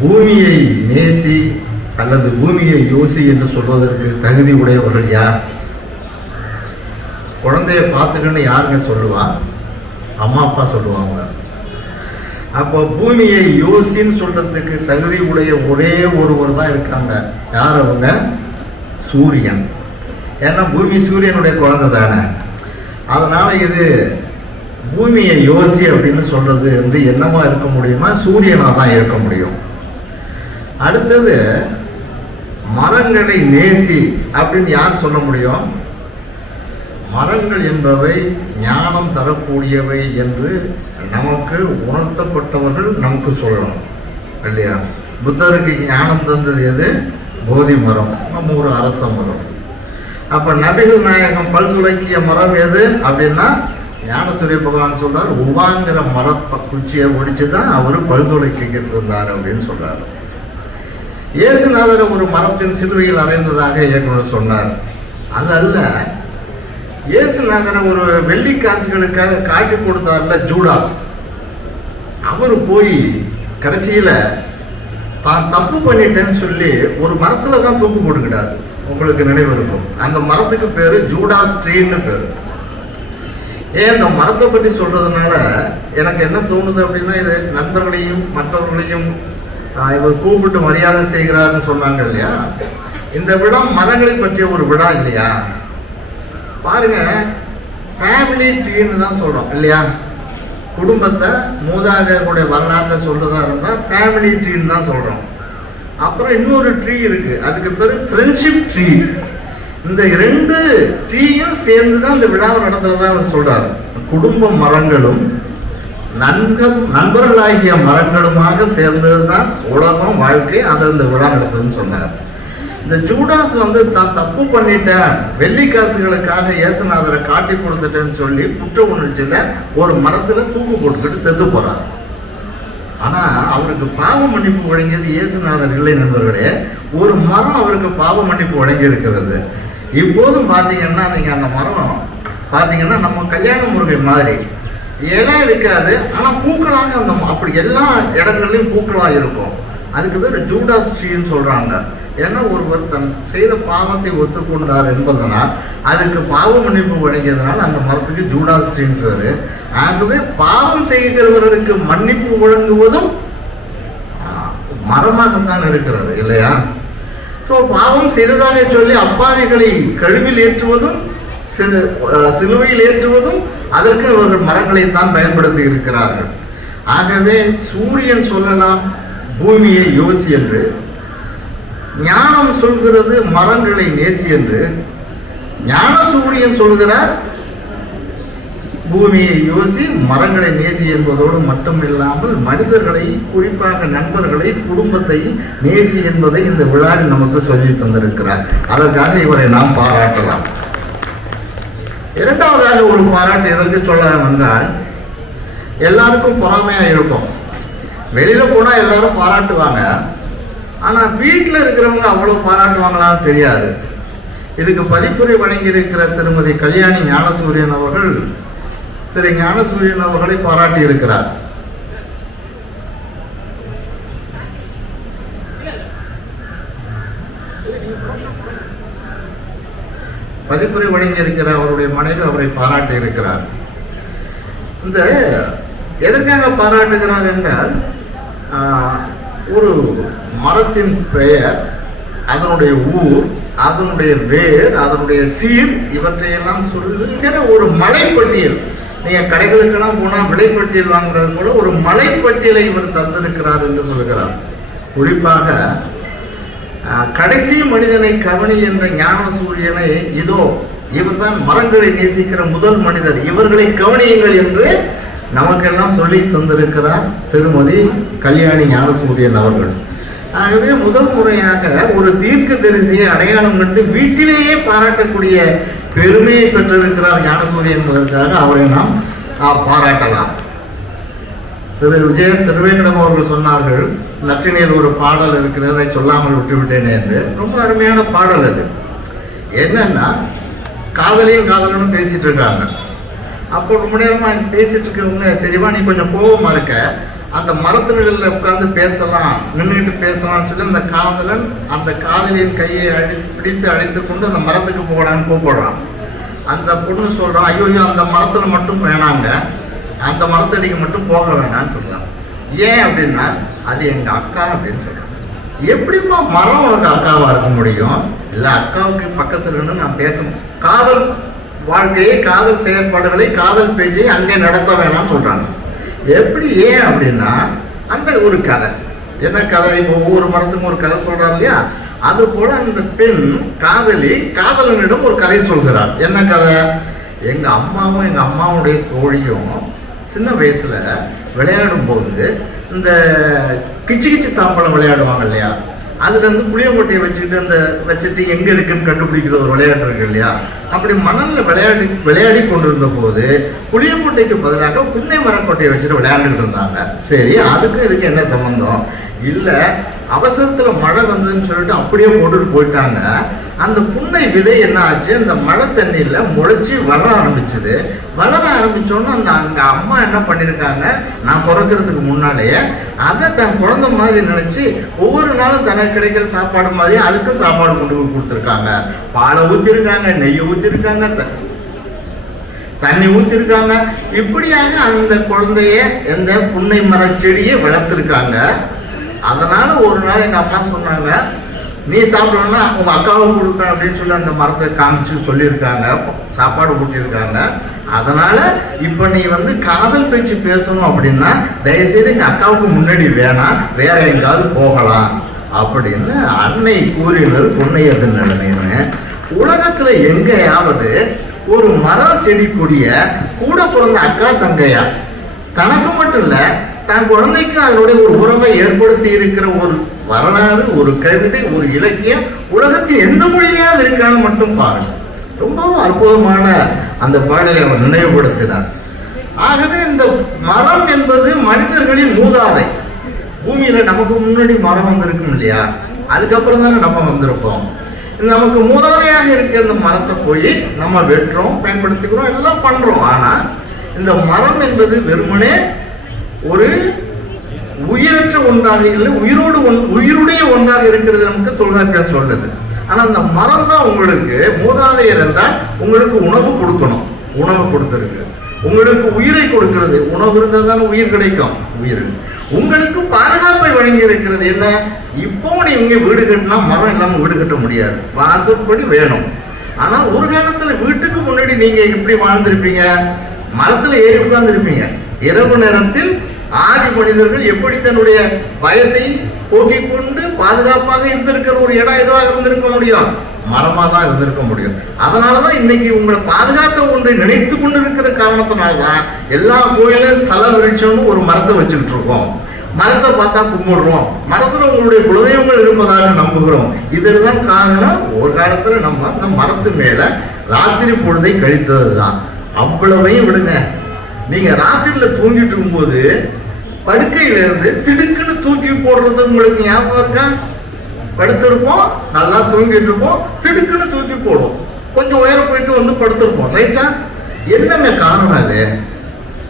பூமியை நேசி அல்லது பூமியை யோசி என்று சொல்வதற்கு தகுதி உடையவர்கள் யார்? குழந்தைய பார்த்துக்கன்னு யாருங்க சொல்லுவான் அம்மா அப்பா சொல்லுவாங்க. அப்போ பூமியை யோசின்னு சொல்றதுக்கு தகுதி உடைய ஒரே ஒருவர் தான் இருக்காங்க. யார் அவங்க? சூரியன். ஏன்னா பூமி சூரியனுடைய குழந்தை தானே. அதனால இது பூமியை யோசி அப்படின்னு சொல்றது வந்து என்னமா இருக்க முடியுமா? சூரியனாக தான் இருக்க முடியும். அடுத்தது மரங்களை நேசி அப்படின்னு யார் சொல்ல முடியும்? மரங்கள் என்பவை ஞானம் தரக்கூடியவை என்று நமக்கு உணர்த்தப்பட்டவர்கள் நமக்கு சொல்லணும் இல்லையா? புத்தருக்கு ஞானம் தந்தது எது? போதி மரம் நம்ம ஒரு அரச மரம். அப்போ நபிகள் நாயகம் பல்துலக்கிய மரம் எது அப்படின்னா ஞானசூரிய பகவான் சொல்றார் உவாங்கிற மர குச்சியை ஒடிச்சு தான் அவர் பல்துலக்கிக்கிட்டு இருந்தார் அப்படின்னு சொல்றாரு. இயேசுநாதர் ஒரு மரத்தின் சிலுவையில் அறைந்ததாக இயக்குனர் சொன்னார். அது அல்ல இயேசுநாதர் ஒரு வெள்ளி காசுகளுக்காக காட்டி கொடுத்தார்ல ஜூடாஸ். அவர் போய் கடைசியில் தான் தப்பு பண்ணிட்டேன்னு சொல்லி ஒரு மரத்தில் தான் தூக்கு போட்டுக்கிட்டார். உங்களுக்கு நினைவு இருக்கும். அந்த மரத்துக்கு பேர் ஜூடாஸ் ட்ரீன்னு பேர். ஏன் இந்த மரத்தை பற்றி சொல்கிறதுனால எனக்கு என்ன தோணுது அப்படின்னா இது நண்பர்களையும் மற்றவர்களையும் இவர் கூப்பிட்டு மரியாதை செய்கிறாருன்னு சொன்னாங்க இல்லையா? இந்த விழா மதங்களை பற்றிய ஒரு விழா இல்லையா? பாருங்க ஃபேமிலி ட்ரீன்னு தான் சொல்கிறோம் இல்லையா? குடும்பத்தை மூதாதையர்களுடைய வரலாற்றை சொல்றதா இருந்தால் ஃபேமிலி ட்ரீன்னு தான் சொல்கிறோம் அப்புறம் இன்னொரு ட்ரீ இருக்கு அதுக்கு பேர் ஃப்ரெண்ட்ஷிப் ட்ரீ இந்த ரெண்டு ட்ரீயும் சேர்ந்து தான் இந்த விழாவை நடத்துறதா அவர் சொல்றாரு. குடும்ப மரங்களும் நன்கு நண்பர்களாகிய மரங்களுமாக சேர்ந்தது தான் உலகம் வாழ்க்கை அதை இந்த விழா நடத்துதுன்னு சொன்னார். இந்த ஜூடாஸ் வந்து தான் தப்பு பண்ணிட்டேன் வெள்ளி காசுகளுக்காக இயேசுநாதரை காட்டி கொடுத்துட்டேன்னு சொல்லி குற்ற உணர்ச்சியில ஒரு மரத்துல தூக்கு போட்டுக்கிட்டு செத்து போறார். ஆனா அவருக்கு பாவ மன்னிப்பு வழங்கியது இயேசுநாதர் இல்லை நண்பர்களே ஒரு மரம் அவருக்கு பாவ மன்னிப்பு வழங்கி இருக்கிறது இப்போதும் பாத்தீங்கன்னா நீங்க அந்த மரம் பார்த்தீங்கன்னா நம்ம கல்யாண முருகை மாதிரி இலை இருக்காது ஆனால் பூக்களாக அந்த அப்படி எல்லா இடங்கள்லையும் பூக்களாக இருக்கும். அதுக்கு பேர் ஜூடாஸ் சொல்கிறாங்க ஏன்னா ஒருவர் தன் செய்த பாவத்தை ஒத்துக்கொண்டார் என்பதனால் அதுக்கு பாவ மன்னிப்பு வழங்கியதனால் அந்த மரத்துக்கு ஜூடாஸ் ட்ரீன்னு ஆகவே பாவம் செய்கிறவர்களுக்கு மன்னிப்பு வழங்குவதும் மரமாகத்தான் இருக்கிறது இல்லையா? ஸோ பாவம் செய்ததாக சொல்லி அப்பாவிகளை கழுவில் ஏற்றுவதும் சிறு- சிலுவையில் ஏற்றுவதும் அதற்கு அவர்கள் மரங்களைத்தான் பயன்படுத்தி இருக்கிறார்கள். ஆகவே சூரியன் சொல்லலாம் பூமியை யோசி என்று. ஞானம் சொல்கிறது மரங்களை நேசி என்று. ஞான சூரியன் சொல்கிறார் பூமியை யோசி மரங்களை நேசி என்பதோடு மட்டுமில்லாமல் மனிதர்களை குறிப்பாக நண்பர்களை குடும்பத்தை நேசி என்பதை இந்த விழாவில் நமக்கு சொல்லி தந்திருக்கிறார். அதற்காக இவரை நாம் பாராட்டலாம். இரண்டாவதாக ஒரு பாராட்டு எதற்கு சொல்ல வந்தால் எல்லாருக்கும் பொறாமையாக இருக்கும். வெளியில் போனால் எல்லாரும் பாராட்டுவாங்க. ஆனால் வீட்டில் இருக்கிறவங்க அவ்வளோ பாராட்டுவாங்களான்னு தெரியாது. இதுக்கு பதிப்புரை வழங்கியிருக்கிற திருமதி கல்யாணி ஞானசூரியன் அவர்கள் திரு ஞானசூரியன் அவர்களை பாராட்டி இருக்கிறார் பதிப்புரை வழங்கியிருக்கிற அவருடைய மனைவி அவரை பாராட்டி இருக்கிறார். இந்த எதற்காக பாராட்டுகிறார் என்றால் ஒரு மரத்தின் பெயர் அதனுடைய ஊர் அதனுடைய வேர் அதனுடைய சீர் இவற்றையெல்லாம் சொல்லுகிற ஒரு மலைப்பட்டியல். நீங்கள் கடைகளுக்கெல்லாம் போனால் விலைப்பட்டியல் வாங்குறது போல ஒரு மலைப்பட்டியலை இவர் தந்திருக்கிறார் என்று சொல்கிறார். குறிப்பாக கடைசி மனிதனை கவனி என்ற ஞான சூரியனை இதோ இவர்தான் மரங்களை நேசிக்கிற முதல் மனிதர். இவர்களை கவனியுங்கள் என்று நமக்கெல்லாம் சொல்லி தந்திருக்கிறார் திருமதி கல்யாணி ஞானசூரியன் அவர்கள். ஆகவே முதல் முறையாக ஒரு தீர்க்க தரிசியை அடையாளம் கண்டு வீட்டிலேயே பாராட்டக்கூடிய பெருமையை பெற்றிருக்கிறார் ஞானசூரியன் என்பதற்காக அவரை நாம் பாராட்டலாம். திரு விஜய திருவேங்கடம் அவர்கள் சொன்னார்கள் நற்றினியில் ஒரு பாடல் இருக்கிறதை சொல்லாமல் விட்டுவிட்டேனே என்று. ரொம்ப அருமையான பாடல் அது. என்னன்னா காதலையும் காதலனும் பேசிட்டு இருக்காங்க. அப்போ ரொம்ப நேரமாக பேசிட்டு இருக்கவங்க சரிவா நீ கொஞ்சம் கோபமா இருக்க. அந்த மரத்துகளில் உட்காந்து பேசலாம் நின்றுட்டு பேசலாம்னு சொல்லி அந்த காதலன் அந்த காதலியின் கையை அழி பிடித்து அழைத்து கொண்டு அந்த மரத்துக்கு போகலான்னு கூப்பிடுறான். அந்த பொண்ணு சொல்கிறான் ஐயோ ஐயோ, அந்த மரத்தில் மட்டும் வேணாங்க. அந்த மரத்தடிக்கு மட்டும் போக வேணாம்னு சொல்கிறான் ஏன் அப்படின்னா அது எங்க அக்கா அப்படின்னு சொல்றான் எப்படிம்மா மரம் உனக்கு அக்காவா இருக்க முடியும்? இல்ல அக்காவுக்கு பக்கத்துல இருந்து நான் பேசணும். காதல் வாழ்க்கையை காதல் செயற்பாடுகளை காதல் பேச்சை அங்கே நடத்த வேணாம்னு சொல்றாங்க. எப்படி ஏன் அப்படின்னா அந்த ஒரு கதை. என்ன கதை? இப்போ ஒவ்வொரு மரத்துக்கும் ஒரு கதை சொல்றாரு இல்லையா? அது போல அந்த பெண் காதலி காதலனிடம் ஒரு கதை சொல்கிறார். என்ன கதை? எங்க அம்மாவும் எங்க அம்மாவுடைய தோழியும் சின்ன வயசுல விளையாடும் போது இந்த கிச்சு கிச்சு தாம்பலம் விளையாடுவாங்க இல்லையா? அதுல இருந்து புளியங்கொட்டையை வச்சுக்கிட்டு அந்த வச்சுட்டு எங்க இருக்குன்னு கண்டுபிடிக்கிற ஒரு விளையாட்டு இருக்கு இல்லையா? அப்படி மணல்ல விளையாடி விளையாடி கொண்டு இருந்த போது புளியங்கொட்டைக்கு பதிலாக புன்னை மரக்கொட்டையை வச்சுட்டு விளையாண்டுட்டு இருந்தாங்க. சரி அதுக்கு இதுக்கு என்ன சம்பந்தம்? இல்ல அவசரத்துல மழை வந்ததுன்னு சொல்லிட்டு அப்படியே போட்டுட்டு போயிட்டாங்க. அந்த புன்னை விதை என்ன ஆச்சு? அந்த மழை தண்ணியில முளைச்சி வளர ஆரம்பிச்சது. வளர ஆரம்பித்தோன்னு அந்த அங்கே அம்மா என்ன பண்ணியிருக்காங்க நான் பிறக்கிறதுக்கு முன்னாலேயே அதை தன் குழந்தை மாதிரி நினைச்சு ஒவ்வொரு நாளும் தனக்கு கிடைக்கிற சாப்பாடு மாதிரி அதுக்கு சாப்பாடு கொண்டு போய் கொடுத்துருக்காங்க. பாலை ஊத்திருக்காங்க நெய் ஊத்திருக்காங்க த- தண்ணி ஊத்திருக்காங்க. இப்படியாக அந்த குழந்தைய எந்த புன்னை மர செடியை வளர்த்துருக்காங்க. அதனால ஒரு நாள் எங்க அம்மா சொன்னாங்க நீ சாப்பிடணும்னா உங்க அக்காவும் கொடுக்க அப்படின்னு சொல்லி அந்த மரத்தை காமிச்சு சொல்லியிருக்காங்க. சாப்பாடு ஊட்டியிருக்காங்க. அதனால இப்ப நீ வந்து காதல் பேச்சு பேசணும் அப்படின்னா தயவுசெய்து எங்க அக்காவுக்கு முன்னாடி வேணாம். வேற எங்காவது போகலாம். அப்படின்னு அன்னை கூறினர் பொன்னையது நிலைமைன்னு உலகத்துல எங்கேயாவது ஒரு மரம் செடி கொடிய கூட பிறந்த அக்கா தங்கையா? தனக்கு மட்டும் இல்லை தன் குழந்தைக்கு அதனுடைய ஒரு உறவை ஏற்படுத்தி இருக்கிற ஒரு வரலாறு ஒரு கவிதை ஒரு இலக்கியம் உலகத்தில் எந்த மொழியிலாவது இருக்கான்னு மட்டும் பாருங்க. ரொம்பவும் அற்புதமான அந்த பாடலை அவர் நினைவுபடுத்தினார். ஆகவே இந்த மரம் என்பது மனிதர்களின் மூதாதை. பூமியில நமக்கு முன்னாடி மரம் வந்திருக்கும் இல்லையா? அதுக்கப்புறம் தானே நம்ம வந்திருப்போம். நமக்கு மூதாதையாக இருக்க இந்த மரத்தை போய் நம்ம வெட்டுறோம் பயன்படுத்திக்கிறோம் எல்லாம் பண்றோம். ஆனா இந்த மரம் என்பது வெறுமனே ஒரு உயிரற்ற ஒன்றாக இல்லை உயிரோடு ஒன் உயிருடைய ஒன்றாக இருக்கிறது நமக்கு தொல்காப்பியம் சொல்றது ஆனால் அந்த மரம் தான் உங்களுக்கு மூதாதையர் என்றால் உங்களுக்கு உணவு கொடுக்கணும். உணவு கொடுத்துருக்கு. உங்களுக்கு உயிரை கொடுக்கிறது. உணவு இருந்தால் தானே உயிர் கிடைக்கும். உயிர். உங்களுக்கு பாதுகாப்பை வழங்கி இருக்கிறது என்ன? இப்போ நீங்க வீடு கட்டினா மரம் இல்லாமல் வீடு கட்ட முடியாது. வாசப்படி வேணும். ஆனால் ஒரு காலத்தில் வீட்டுக்கு முன்னாடி நீங்கள் எப்படி வாழ்ந்திருப்பீங்க. மரத்தில் ஏறி உட்கார்ந்துருப்பீங்க. இரவு நேரத்தில் ஆதி மனிதர்கள் எப்படி தன்னுடைய பயத்தை போக்கிக் கொண்டு பாதுகாப்பாக இருந்திருக்கிற ஒரு இடம் எதுவாக இருந்திருக்க முடியும்? மரமா தான் இருந்திருக்க முடியும். அதனாலதான் இன்னைக்கு உங்களை பாதுகாத்த ஒன்றை நினைத்து கொண்டு இருக்கிற காரணத்தினால்தான் எல்லா கோயிலும் ஸ்தல விருட்சம்னு ஒரு மரத்தை வச்சுக்கிட்டு இருக்கோம். மரத்தை பார்த்தா கும்பிடுறோம். மரத்துல உங்களுடைய குலதெய்வங்கள் இருப்பதாக நம்புகிறோம். இதெல்லாம் காரணம் ஒரு காலத்துல நம்ம அந்த மரத்து மேல ராத்திரி பொழுதை கழித்ததுதான். அவ்வளவையும் விடுங்க. நீங்க ராத்திரியில் தூங்கிட்டு இருக்கும்போது படுக்கையில இருந்து திடுக்குன்னு தூக்கி போடுறது உங்களுக்கு ஞாபகம் இருக்கா? படுத்திருப்போம் நல்லா தூங்கிட்டு இருப்போம் திடுக்குன்னு தூக்கி போடும். கொஞ்சம் உயரம் போயிட்டு வந்து படுத்திருப்போம் ரைட்டா என்னங்க காரணம் அது?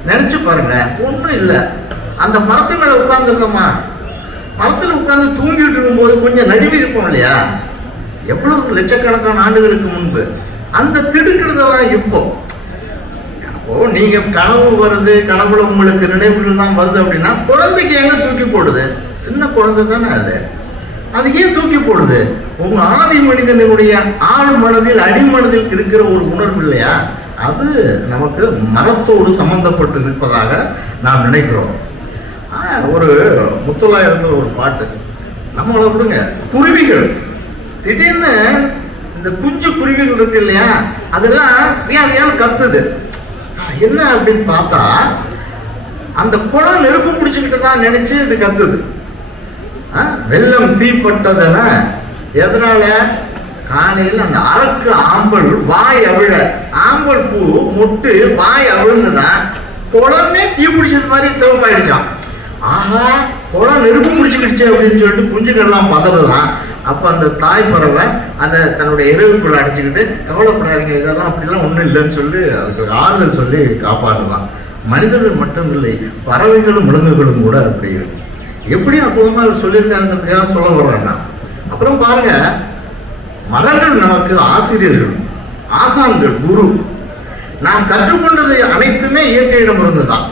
நினைச்சு பாருங்க ஒன்றும் இல்லை. அந்த மரத்து மேலே உட்காந்துருக்கோமா மரத்தில் உட்காந்து தூங்கிட்டு இருக்கும்போது கொஞ்சம் நடுவி இருப்போம் இல்லையா? எவ்வளவு லட்சக்கணக்கான ஆண்டுகளுக்கு முன்பு. அந்த திடுக்கிறதெல்லாம் இப்போ அப்போ நீங்க கனவு வருது கனவுல உங்களுக்கு நினைவுகள் தான் வருது அப்படின்னா குழந்தைக்கு எங்க தூக்கி போடுது? சின்ன குழந்தை தானே அது. அது ஏன் தூக்கி போடுது? உங்க ஆதி மனிதனுடைய ஆள் மனதில் அடிமனதில் இருக்கிற ஒரு உணர்வு இல்லையா? அது நமக்கு மரத்தோடு சம்பந்தப்பட்டு இருப்பதாக நாம் நினைக்கிறோம். ஆ, ஒரு முத்தொள்ளாயிரத்துல ஒரு பாட்டு. நம்மளை விடுங்க. குருவிகள். திடீர்னு இந்த குஞ்சு குருவிகள் இருக்கு இல்லையா? அதெல்லாம் வியா வியான்னு கத்துது. என்ன அப்படின்னு பார்த்தா அந்த குளம் நெருப்பு பிடிச்சுக்கிட்டு தான் நினைச்சு இது கத்துது. ஆ, வெள்ளம் தீப்பட்டதென எதனால? காலையில் அந்த அரக்கு ஆம்பல் வாய் அவிழ. ஆம்பல் பூ முட்டு வாய் அவிழ்ந்துதான் குளமே தீ பிடிச்சது மாதிரி சிவப்பாயிடுச்சான் ஆஹா குளம் நெருப்பு பிடிச்சிக்கிடுச்சு அப்படின்னு சொல்லிட்டு குஞ்சுகள்லாம் பதறலாம். அப்போ அந்த தாய் பறவை அதை தன்னுடைய இரவுக்குள்ள அடிச்சுக்கிட்டு கவலைப்படாதீங்க இதெல்லாம் அப்படிலாம் ஒன்றும் இல்லைன்னு சொல்லி அதுக்கு ஒரு ஆறுதல் சொல்லி காப்பாற்றலாம் மனிதர்கள் மட்டும் இல்லை பறவைகளும் விலங்குகளும் கூட அப்படி இருக்கு எப்படி அற்புதமா அவர் சொல்லியிருக்காங்கிறதுக்காக சொல்ல வர்றேன்னா அப்புறம் பாருங்க மகன்கள் நமக்கு ஆசிரியர்கள் ஆசான்கள் குரு. நாம் கற்றுக்கொண்டது அனைத்துமே இயற்கையிடம் இருந்து தான்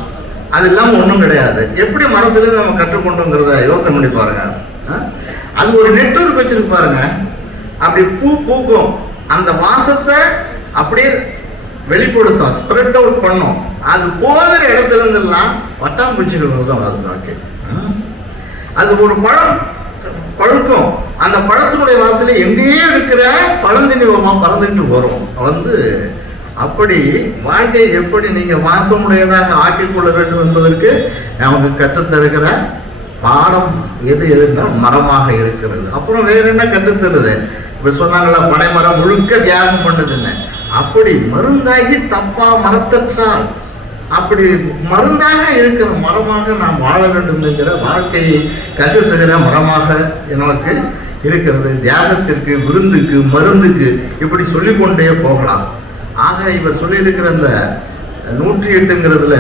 அது இல்லாமல் ஒன்றும் கிடையாது. எப்படி மரத்துலேருந்து நம்ம கற்றுக்கொண்டோங்கிறத யோசனை பண்ணி பாருங்க. அது ஒரு நெட்வொர்க் வச்சிருக்கு பாருங்க. அப்படி பூ பூக்கும். அந்த வாசத்தை அப்படியே வெளிப்படுத்தும் ஸ்ப்ரெட் அவுட் பண்ணும். அது போகிற இடத்துல இருந்தெல்லாம் வட்டாம்பூச்சிகள் தான் அது நோக்கி அது ஒரு பழம் பழுக்கும். அந்த பழத்தினுடைய வாசல எங்கேயே இருக்கிற பழந்தினிவமாக பறந்துட்டு வரும். வந்து அப்படி வாழ்க்கையை எப்படி நீங்கள் வாசமுடையதாக ஆக்கிக் கொள்ள வேண்டும் என்பதற்கு நமக்கு கற்றுத்தருகிற பாடம் எது எதுன்னா மரமாக இருக்கிறது. அப்புறம் வேற என்ன கற்றுத்தருது இப்ப சொன்னாங்களா பனைமரம் முழுக்க தியாகம் பண்ணுதுன்னு. அப்படி மருந்தாகி தப்பா மரத்தற்றால் அப்படி மருந்தாக இருக்கிற மரமாக நாம் வாழ வேண்டும் என்கிற வாழ்க்கையை கற்றுத்தருகிற மரமாக நமக்கு இருக்கிறது. தியாகத்திற்கு விருந்துக்கு மருந்துக்கு இப்படி சொல்லிக்கொண்டே போகலாம். ஆக இவர் சொல்லியிருக்கிற அந்த நூற்றி எட்டுங்கிறதுல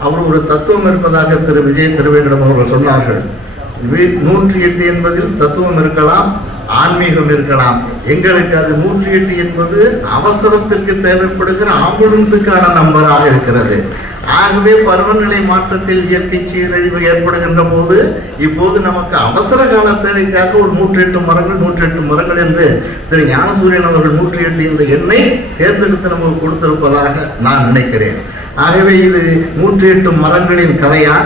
அவர் ஒரு தத்துவம் இருப்பதாக திரு விஜய் திருவேங்கடம் அவர்கள் சொன்னார்கள். நூற்றி எட்டு என்பதில் தத்துவம் இருக்கலாம் ஆன்மீகம் இருக்கலாம். எங்களுக்கு அது நூற்றி எட்டு என்பது அவசரத்திற்கு தேவைப்படுகிற ஆம்புலன்ஸுக்கான நம்பராக இருக்கிறது. ஆகவே பருவநிலை மாற்றத்தில் இயற்கை சீரழிவு ஏற்படுகின்ற போது இப்போது நமக்கு அவசர கால தேவைக்காக ஒரு நூற்றி எட்டு மரங்கள் நூற்றி எட்டு மரங்கள் என்று திரு ஞானசூரியன் அவர்கள் நூற்றி எட்டு என்ற எண்ணை தேர்ந்தெடுத்து நமக்கு கொடுத்திருப்பதாக நான் நினைக்கிறேன். ஆகவே இது நூற்றி எட்டு மரங்களின் கதையா?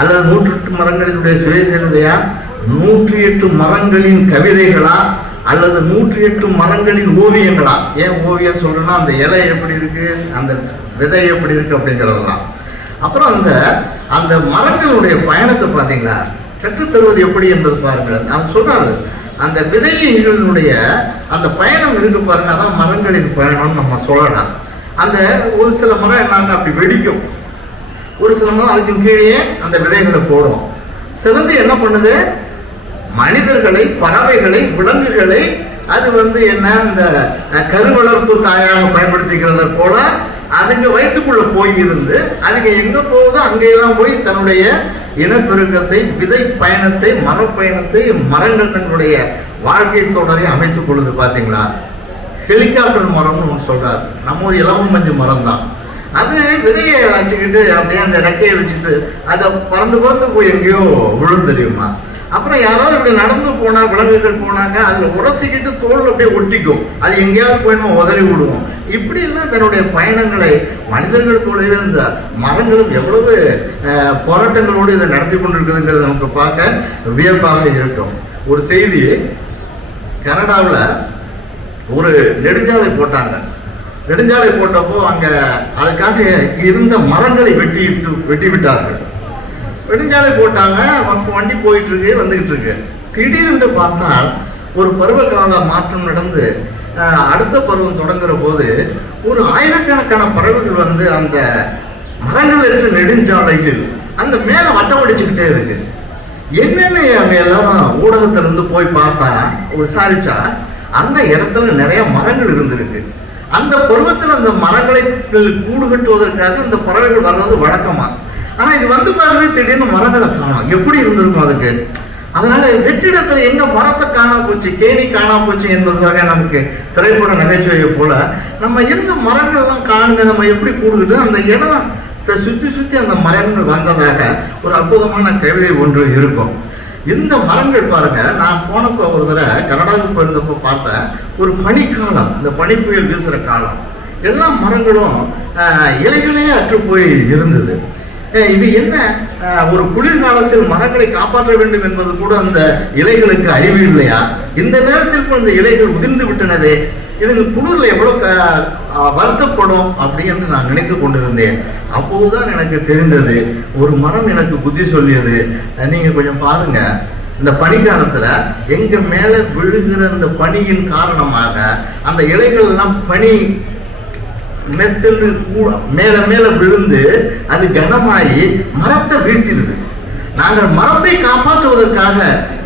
அல்லது நூற்றி எட்டு மரங்களினுடைய சுயசரிதையா? நூற்றி எட்டு மரங்களின் கவிதைகளா அல்லது நூற்றி எட்டு மரங்களின் ஓவியங்களா? ஏன் ஓவியம் சொல்றேன்னா அந்த இலை எப்படி இருக்கு அந்த விதை எப்படி இருக்கு அப்படிங்கிறதெல்லாம். அப்புறம் அந்த அந்த மரங்களுடைய பயணத்தை பார்த்தீங்கன்னா கற்றுத்தருவது எப்படி என்பது பாருங்கள். நான் சொல்றாரு அந்த விதைகளினுடைய அந்த பயணம் இருக்கு பாருங்க அதான் மரங்களின் பயணம் நம்ம சொல்லலாம். அந்த ஒரு சில மரம் என்னாங்க? அப்படி வெடிக்கும். ஒரு சில மரம் அதுக்கு கீழே அந்த விதைகளை போடும். சிலது என்ன பண்ணுது? மனிதர்களை பறவைகளை விலங்குகளை அது வந்து என்ன இந்த கருவளர்ப்பு தாயாக பயன்படுத்திக்கிறத போல அதுங்க வயிற்றுக்குள்ள போய் இருந்து அதுங்க எங்க போகுதோ அங்கெல்லாம் போய் தன்னுடைய இனப்பெருக்கத்தை விதை பயணத்தை மரப்பயணத்தை மரங்கள் தன்னுடைய வாழ்க்கை தொடரை அமைத்துக் கொள்ளுது பாத்தீங்களா? ஹெலிகாப்டர் மரம்னு ஒன்று சொல்றாரு. நம்ம ஒரு இலவம் பஞ்சு மரம் தான் அது விதையை வச்சுக்கிட்டு அப்படியே அந்த ரெக்கையை வச்சுக்கிட்டு அதை பறந்து பறந்து போய் எங்கேயோ விழுந்து தெரியுமா? அப்புறம் யாராவது இப்படி நடந்து போனா விலங்குகள் போனாங்க அதுல உரசிக்கிட்டு தோல் அப்படியே ஒட்டிக்கும். அது எங்கேயாவது போய் நம்ம உதறி விடுவோம். இப்படி எல்லாம் தன்னுடைய பயணங்களை மனிதர்கள் போலவே மரங்களும் எவ்வளவு போராட்டங்களோடு இதை நடத்தி கொண்டிருக்குதுங்கிறது நமக்கு பார்க்க வியப்பாக இருக்கும். ஒரு செய்தி கனடாவில் ஒரு நெடுஞ்சாலை போட்டாங்க. நெடுஞ்சாலை போட்டப்போ அங்க அதுக்காக இருந்த மரங்களை வெட்டி விட்டு வெட்டி விட்டார்கள் நெடுஞ்சாலை போட்டாங்க வண்டி போயிட்டு இருக்கு வந்துகிட்டு இருக்கு திடீரென்று பார்த்தால் ஒரு பருவகால மாற்றம் நடந்து அடுத்த பருவம் தொடங்குற போது ஒரு ஆயிரக்கணக்கான பறவைகள் வந்து அந்த மரங்கள் இருக்கிற நெடுஞ்சாலைகள் அந்த மேலே வட்டம் அடிச்சுக்கிட்டே இருக்கு. என்னன்னு அவங்க எல்லாரும் ஊடகத்திலிருந்து போய் பார்த்தா விசாரிச்சா அந்த இடத்துல நிறைய மரங்கள் இருந்திருக்கு. அந்த பருவத்தில் அந்த மரங்களை கூடு கட்டுவதற்காக இந்த பறவைகள் வர்றது வழக்கமாக ஆனா இது வந்து பாருங்க திடீர்னு மரங்களை காணும். எப்படி இருந்திருக்கும் அதுக்கு? அதனால வெற்றிடத்துல எங்க மரத்தை காணா போச்சு கேணி காணா போச்சு என்பதாக நமக்கு திரைப்பட நகைச்சுவையை போல நம்ம எந்த மரங்கள்லாம் காணுங்க நம்ம எப்படி கூடுகிட்டு அந்த இடம் சுற்றி சுற்றி அந்த மரங்கள் வந்ததாக ஒரு அற்புதமான கவிதை ஒன்று இருக்கும். இந்த மரங்கள் பாருங்க நான் போனப்போ ஒரு தடவை கனடாவுக்கு போயிருந்தப்போ பார்த்தேன் ஒரு பனிக்காலம் இந்த பனிப்புயல் வீசுற காலம். எல்லா மரங்களும் இலைகளே அற்று போய் இருந்தது. இது என்ன? ஒரு குளிர்காலத்தில் மரங்களை காப்பாற்ற வேண்டும் என்பது கூட அந்த இலைகளுக்கு அறிவு இல்லையா? இந்த நேரத்தில் இப்போ இந்த இலைகள் உதிர்ந்து விட்டனவே இதுங்க குளிர்ல எவ்வளவு வருத்தப்படும் அப்படி என்று நான் நினைத்து கொண்டிருந்தேன். அப்போதுதான் எனக்கு தெரிந்தது ஒரு மரம் எனக்கு புத்தி சொல்லியது. நீங்கள் நீங்க கொஞ்சம் பாருங்க. இந்த பனிக்காலத்துல எங்க மேல விழுகிற அந்த பனியின் காரணமாக அந்த இலைகள் எல்லாம் பனி மெத்தல் கூ- மேல மேல விழுந்து அது கனமாயி மரத்தை வீழ்த்திடுது. நாங்கள் மரத்தை காப்பாற்றுவதற்காக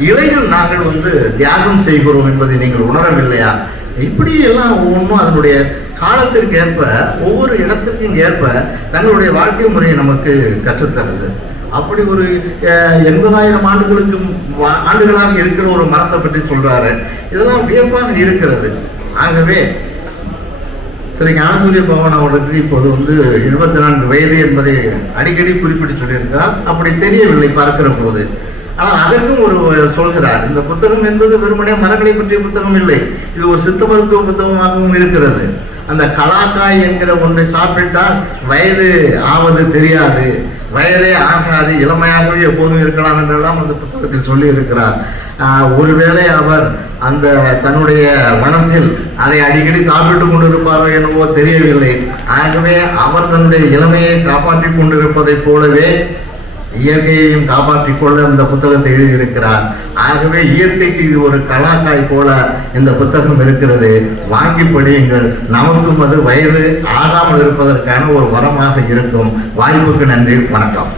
இலைகள் நாங்கள் வந்து தியாகம் செய்கிறோம் என்பதை நீங்கள் உணரவில்லையா? இப்படி எல்லாம் ஒவ்வொன்றும் அதனுடைய காலத்திற்கு ஏற்ப ஒவ்வொரு இடத்திற்கும் ஏற்ப தங்களுடைய வாழ்க்கை முறையை நமக்கு கற்றுத்தருது. அப்படி ஒரு எண்பதாயிரம் ஆண்டுகளுக்கு வா- ஆண்டுகளாக இருக்கிற ஒரு மரத்தை பற்றி சொல்றாரு. இதெல்லாம் வியப்பாக இருக்கிறது. ஆகவே திரு ஞானசூரிய பவன் அவர்களுக்கு இப்போது வந்து எழுபத்தி நான்கு வயது என்பதை அடிக்கடி குறிப்பிட்டு சொல்லியிருக்கிறார். அப்படி தெரியவில்லை பார்க்கிற போது. ஆனால் அதற்கும் ஒரு சொல்கிறார் இந்த புத்தகம் என்பது வெறுமனே மரங்களை பற்றிய புத்தகம் இல்லை. இது ஒரு சித்த மருத்துவ புத்தகமாகவும் இருக்கிறது. அந்த கலாக்காய் என்கிற ஒன்றை சாப்பிட்டால் வயது ஆவது தெரியாது. வயதே ஆகாது. இளமையாகவே எப்போதும் இருக்கலாம் என்றெல்லாம் அந்த புத்தகத்தில் சொல்லி இருக்கிறார் ஒருவேளை அவர் அந்த தன்னுடைய மனத்தில் அதை அடிக்கடி சாப்பிட்டு கொண்டிருப்பாரோ என்னவோ தெரியவில்லை. ஆகவே அவர் தன்னுடைய இளமையை காப்பாற்றிக் கொண்டிருப்பதைப் போலவே இயற்கையையும் காப்பாற்றிக் கொள்ள இந்த புத்தகத்தை எழுதியிருக்கிறார். ஆகவே இயற்கைக்கு இது ஒரு கலாக்காய் போல இந்த புத்தகம் இருக்கிறது. வாங்கி படியுங்கள். நமக்கும் அது வயது ஆகாமல் இருப்பதற்கான ஒரு வரமாக இருக்கும். வாய்ப்புக்கு நன்றி. வணக்கம்.